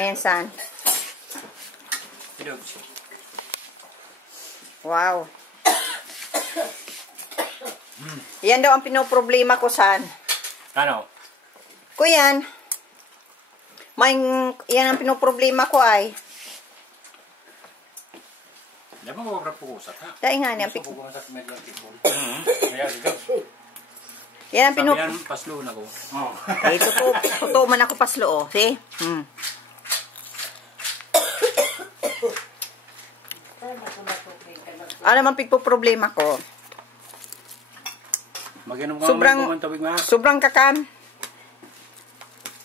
Ayan, San. Wow. Yan daw ang pinoproblema ko, San. Ano? Kuyan. Yan ang pinoproblema ko ay. Di ba mapaprapukusat, ha? Dahil nga niya. Yan ang Sabi yan, paslo na ko. Eh, totoo man ako paslo, oh. See? Ano man problema ko? Mag-inom ka ng tubig, ma. Sobrang kakan.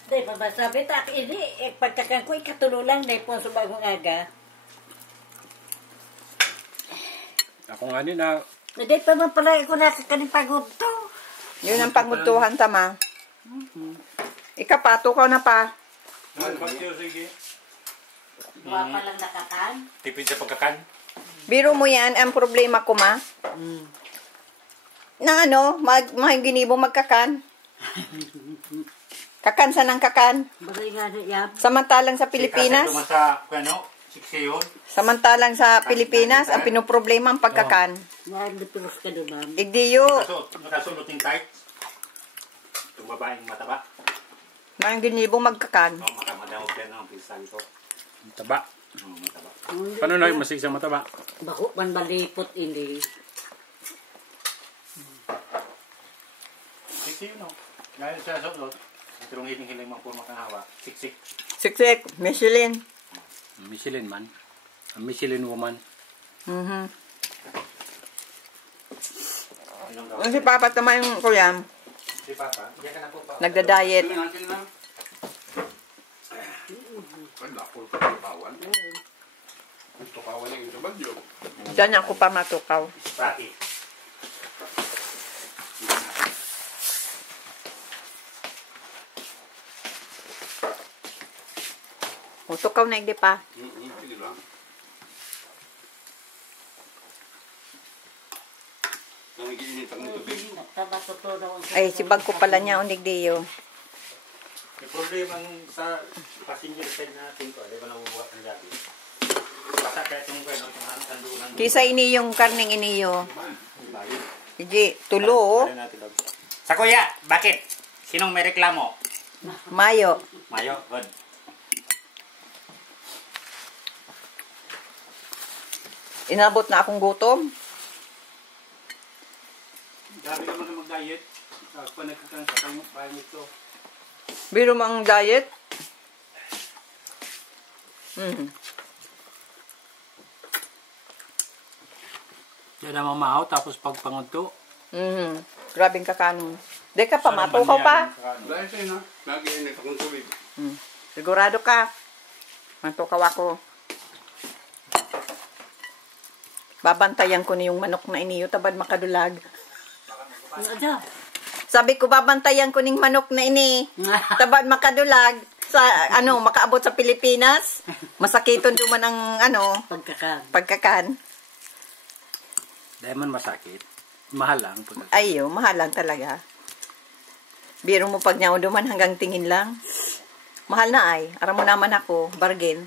Dahil pabasabi, ini, pagkakan ko, ikatululang, dahil po sa bagong aga. Ako nga din na... Dahil pa man pala, ako nakakaning pagod to. Yun ang pangutuhan, tama. Ikapato ka na pa. Sige. Buwa pa lang nakakan. Tipid sa pagkakan. Biro mo yan, ang problema ko, ma. Na ano, ginibong magkakan. Kakan sa ng kakan. Bagay nga na yan. Samantalang sa Pilipinas. Samantalang sa Pilipinas, ang pinoproblema ang pagkakan. Nalipiros ka doon, ma'am. Igdiyo. Nakasulot yung tight. Itong babaeng mataba. Mga ginibong magkakan. Makamadawag yan ang pisan ko. Mataba. Mataba. Paano na yung masig sa mataba? Bako man malipot ini. Siksik yun, no? Ngayon siya sulot. Itong hiling-hiling mga puro makahawa. Siksik. Siksik. Michelin. Michelin man. Michelin woman. Ang si Papa naman yung kuya. Si Papa? Diyan ka na po pa. Nagda-diet. Diyan ako pa matukaw. Pati. Tukaw na hindi pa. Ay, si bag ko pala niya, unig diyo. May problema sa passenger side natin ko. Di ba nabubuhat ng gabi? Basta kaya itong kandunan. Kisa ini yung karning iniyo. Hindi, tulo. Sa kuya, bakit? Sinong may reklamo? Mayo. Mayo, good. Inabot na akong gutom. Grabe ka man na mag-diet. Kung nagkakang sa kanyang bahay nito. Biro mo ang diet. Yan ang mamahaw, tapos pagpangunto. Grabing kakanon. Di ka pa, matukaw pa. Dahil sa'yo na, lagi init akong tubig. Sigurado ka. Matukaw ako. Babantayan ko na yung manok na iniyo, tabad makadulag. Ano? Sabi ko, babantayan ko ning manok na ini, tabad makadulag. Sa, makaabot sa Pilipinas. Masakiton duman ang, pagkakan. Dahil man masakit. Mahal lang. Ayo, mahal lang talaga. Biro mo pag nyaw duman hanggang tingin lang. Mahal na ay. Aram mo naman ako, bargain.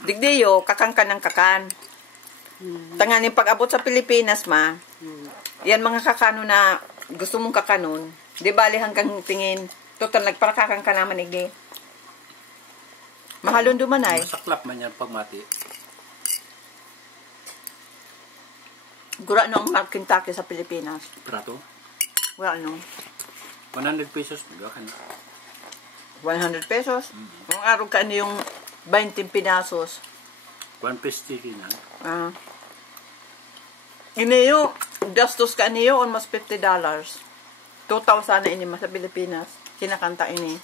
Digdiyo, kakang ka ng kakan. Tanganin pag-abot sa Pilipinas, ma. Yan mga kakano na gusto mong kakanon. Di bali hanggang tingin. Total, nagparakakang ka naman, igdi. Mahalon duman ay. Masaklap man yan pagmati. Gura no ang Kentucky sa Pilipinas. Prato? Wala no. 100 pesos. Magawa ka na. 100 pesos? Kung araw ka yung 20 pinasos. 1 piece chicken yan. Iniyo, gastos ka niyo almost $50. 2,000 na ini sa Pilipinas. Kinakanta ini.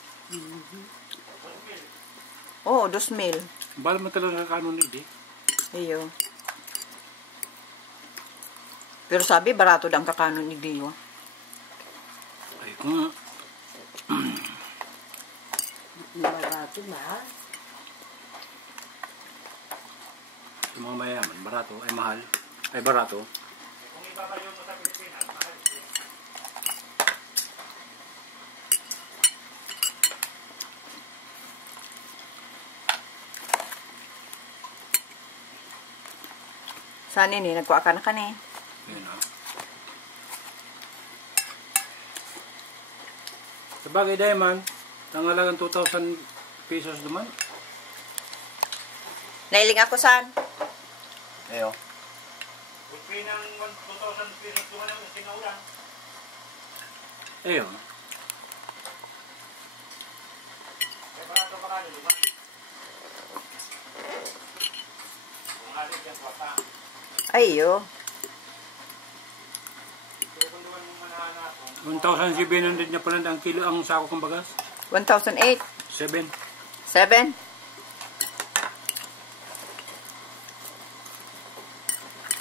Oh, 2,000. Bala mo talaga kanon hindi. Iyo. Pero sabi, barato dang kakanon ni Dio. Ay, kung... Barato ba? Yung mga mayaman, barato ay mahal. Ay barato. Kung ibabayo mo sa Pilipinas, mahal. Saan ini? Nagkuha ka na ka ni. Yan ah. Sa bagay dahil man, nangalagang 2,000 pesos naman. Nailing ako saan? Ayo. Bukwi ng 2,000 pesos naman ang sinaulan. Ayo. Kaya barato pa ka naman. Kung alit yan, kwata. Ayo. Pero kung naman mo manahanap, 1,700 na pala ang kilo ang sako kong bagas. 1,008. 7. 7.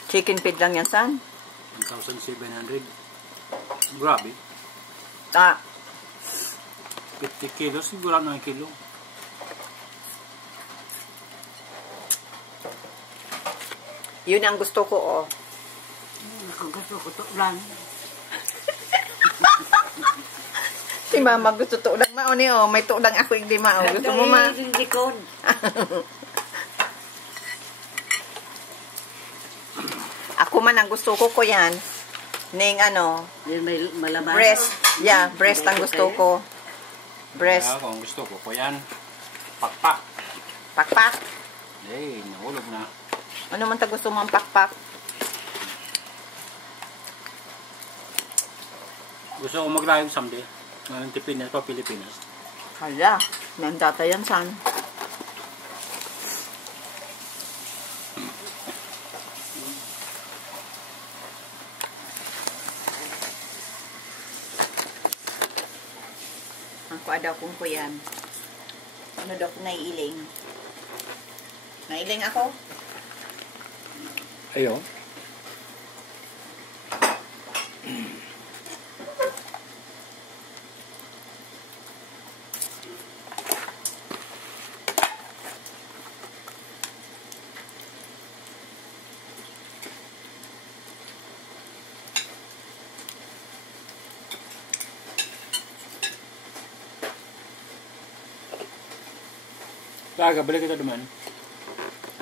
Chicken feed lang yan, san? 1,700. Grabe. 50 kilos, siguro na ang kilo. Yun ang gusto ko, oh. Ako gusto ko to lang. Si mama gusto to lang mao ni, oh. May to lang ako hindi mao. Gusto mo ma? Hindi ko. Ako man ang gusto ko yan. Ning ano, Yan may malaman. breast. Yeah, breast ang gusto ko. Breast. Kaya kung gusto ko yan, pakpak. Pakpak. Eh, nahulog na. Ano man ta gusto mo ang pakpak? Gusto ko mag-live someday. Ng Pilipinas pa Pilipinas. Hala, nandata yan san. Ako daw kung ko yan. Ano daw kung naiiling? Naiiling ako? Ayo. Baga, balik kita duman.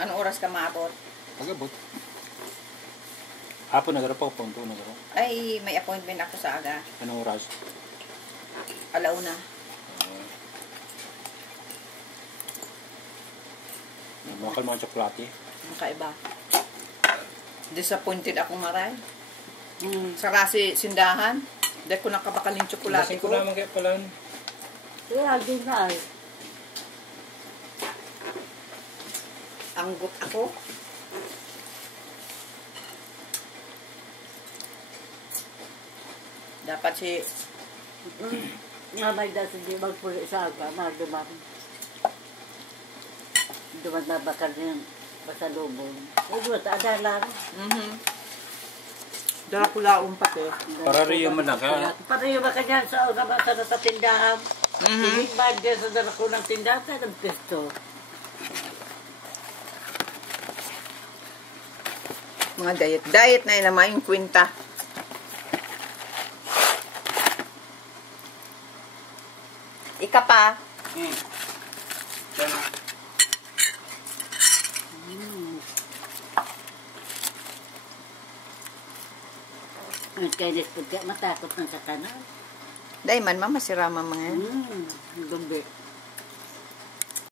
Anong oras ka maabot? Pagabot. Hapon nagaro pa, punto nagaro. Ay, may appointment ako sa aga. Anong oras? Alauna. Makal mga tsokolate. Makaiba. Disappointed ako maray. Sa kasi sindahan. Dahil ko nakabakaling tsokolate Lasing ko ko. naman kaya pala. Kaya din na ay. Anggot ako. Dapat si Nga may dasa di magpuli sa aga. Duman na bakal yung pasalubong. Ay, duwat, ada lang. Draculaon pati. Para riyo man na ka. Pareho ba kanyan sa aga ba sa tindahan? Hindi ba dyan sa darako ng tindahan sa ng pesto? Mga diet. Diet na yun naman yung kwinta. Ika pa. Ang kainis po matakot ng satanan. Dahil man, mama, si Rama mga yan. Gabi.